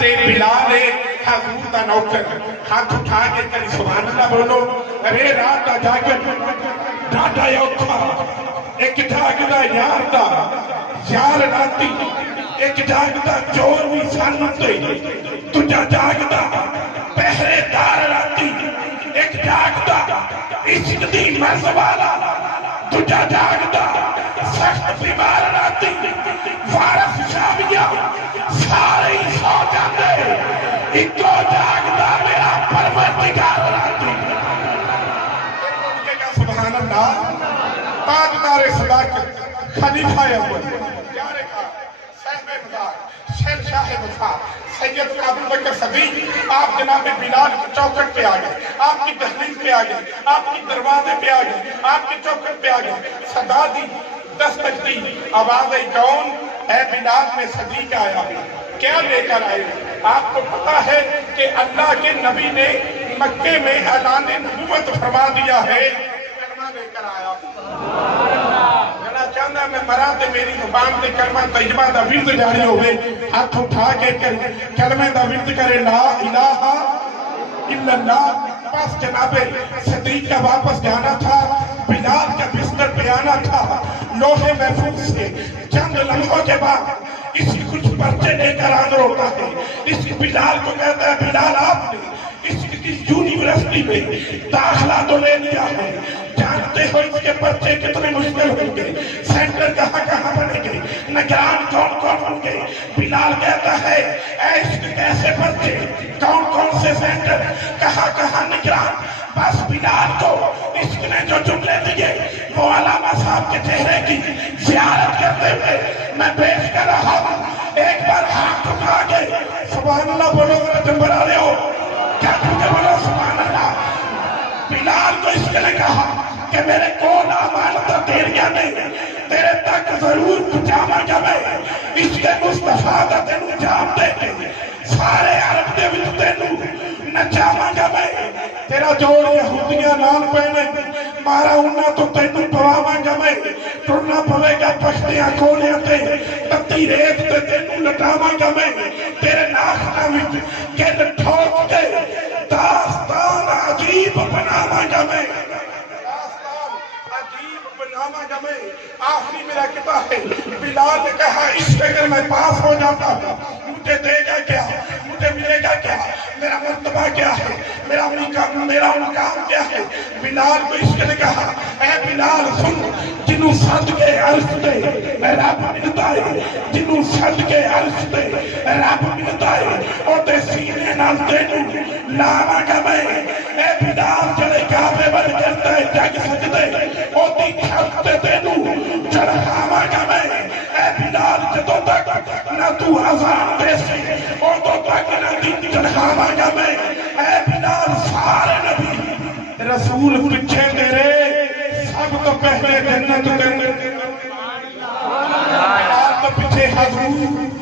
تے بلال حضور دا نوکر ہاتھ اٹھا کے کری سبحان اللہ بولو ارے رات دا جاگر ڈاٹا یوکھا ایک جاگدہ یار دا یار راتی ایک جاگدہ چور بھی سانتے تجھا جاگدہ پہرے دار راتی ایک جاگدہ عشق دی مرز والا تجھا جاگدہ سخت بیمار راتی وارث شاویہ سارے ہی سو جاندے ایکو جاگدہ میرا پروردگار راتی سبحان اللہ تاجدار صداقت خلیفہ اول پیارے کا صاحب مزار شہنشاہ وفا سید ابو بکر صدیق آپ جناب بلال کی چوکٹ پہ آگئے آپ کی دہلیز پہ آگئے آپ کی دروازے پہ آگئے آپ کی چوکٹ پہ آگئے صدا دی دستک دی آواز کون اے بلال میں صدیق آیا کیا لے کر آئے آپ کو پتا ہے کہ اللہ کے نبی نے مکے میں اعلان نبوت فرما دیا ہے کلمہ لے کر آیا جنا چاہتا میں مرا تے میری زبان تے کلمہ طیبہ دا ورد جاری ہوئے ہاتھ اٹھا کے کلمہ دا ورد کرے لا الہ الا اللہ پاس جناب صدیق کا واپس جانا تھا بلال کا بستر پہ آنا تھا لوہے محفوظ سے چند لمحوں کے بعد اسی کچھ پرچے لے کر آنا ہوتا ہے اس بلال کو کہتا ہے بلال آپ نے اس کی یونیورسٹی میں داخلہ تو لے لیا ہے جانتے ہو اس کے پرچے کتنے مشکل ہوں گے سینٹر کہاں کہاں بنے گے نگران کون کون ہوں گے بلال کہتا ہے اے اس کے کیسے پرچے کون کون سے سینٹر کہاں کہاں نگران بس بلال کو اس نے جو جملے دیے وہ علامہ صاحب کے چہرے کی زیارت کرتے ہوئے میں پیش کر رہا ہوں ایک بار ہاتھ اٹھا کے سبحان اللہ بولو ذرا جنبر آ رہے ہو کیا تجھے بولو سبحان اللہ بلال کو اس نے کہا کہ میرے کون امانت تیریاں نہیں تیرے تک ضرور پہنچاواں گا میں اس کے مصطفیٰ دا تینوں جام دے کے سارے عرب دے وچ تینوں نچاواں گا میں تیرا جوڑ یہودیاں نال پہنے مارا انہاں تو تینوں پواواں گا میں ٹرنا پوے گا پشتیاں کھولیاں تے تتی ریت تے تینوں لٹاواں گا میں تیرے ناخناں وچ کہ ٹھوک کے داستان عجیب بناواں گا میں آخری میرا کتاب ہے بلال نے کہا اس پہ اگر میں پاس ہو جاتا ہوں مجھے دے گا کیا مجھے ملے گا کیا میرا مرتبہ کیا ہے میرا مقام کیا ہے بلال کو اس نے کہا اے بلال سن جنوں سد کے عرش دے رب ملتا ہے جنوں سد کے عرش دے رب ملتا ہے اور تے سینے نال تینوں لاواں گا میں اے بلال جڑے کعبے ول کرتا ہے جگ سجدے او دی چھت تے تینوں چڑھاواں گا میں اے بلال جدوں تک نہ تو اذان دے سی اودوں تک نہ دین چڑھاواں گا میں اے بلال سارے نبی رسول پچھے تیرے سب تو پہلے جنت بلال تو پیچھے حضور